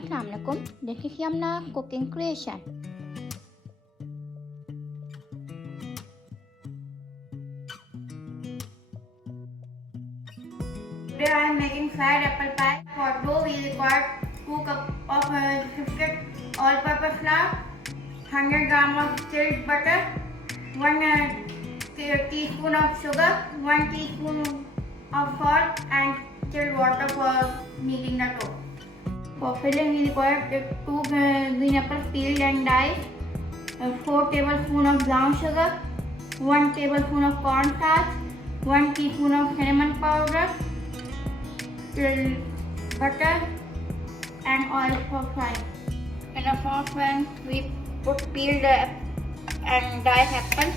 Assalamu alaikum. This is Yumna cooking creation. Today I am making fried apple pie. For dough we require 2 cups of sifted all-purpose flour, 100 grams of chilled butter, 1 teaspoon of sugar, 1 teaspoon of salt and chilled water for kneading the dough. For filling we require 2 green apples peeled and diced, 4 tablespoons of brown sugar, 1 tablespoon of cornstarch, 1 teaspoon of cinnamon powder, butter and oil for frying. In a saucepan we put peeled and diced apples.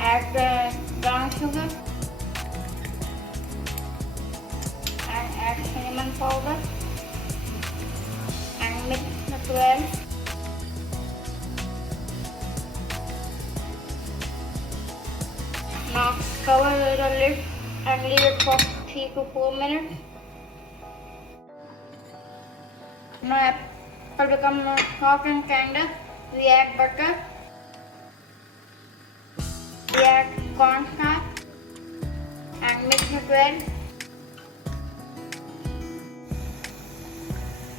Add the brown sugar and add cinnamon powder and mix the well. Now cover the lid and leave it for 3 to 4 minutes. Now apple becomes soft and tender. We add butter. We add cornstarch and mix it well.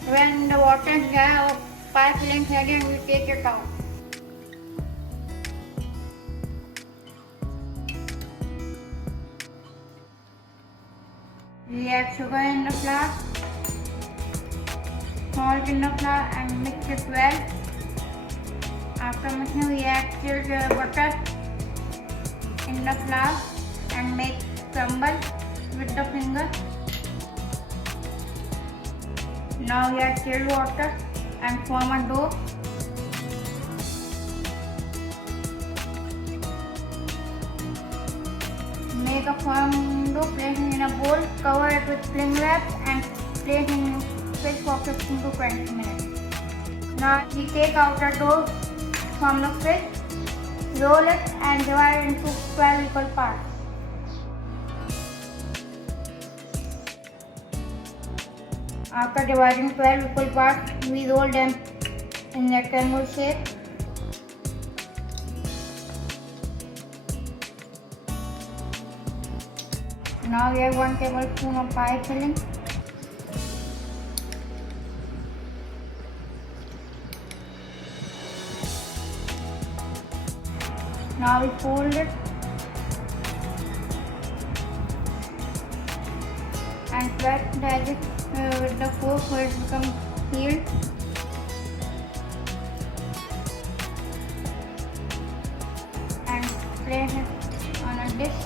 When the water is dry, our pie filling is ready and we take it out. We add sugar in the flour, salt in the flour and mix it well. After mixing, we add chilled butter in the flour and make crumble with the finger. Now we add chilled water and form a dough. Make a firm dough, place it in a bowl, cover it with cling wrap and place in fridge for 15 to 20 minutes. Now we take out the dough from the fridge, roll it and divide it into 12 equal parts. After dividing 12 equal parts, we roll them in rectangle shape. Now we have 1 tablespoon of pie filling. Now we fold it and press the edges with the fork so it becomes peeled. And place it on a dish.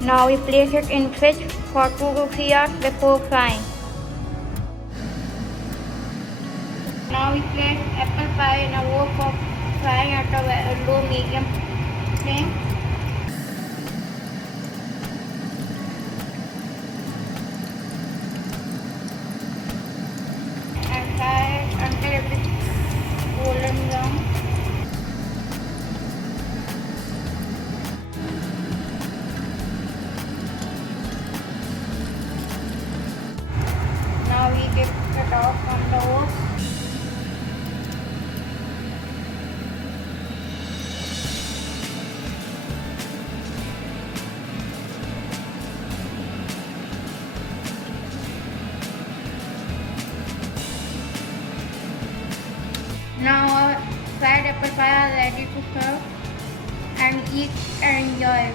Now we place it in fridge for 2 to 3 hours before frying. Now we place apple pie in a wok for frying at a low medium flame. And fry it until it is golden brown. Now we get it off from the wok. Now our fried apple pie are ready to serve and eat and enjoy.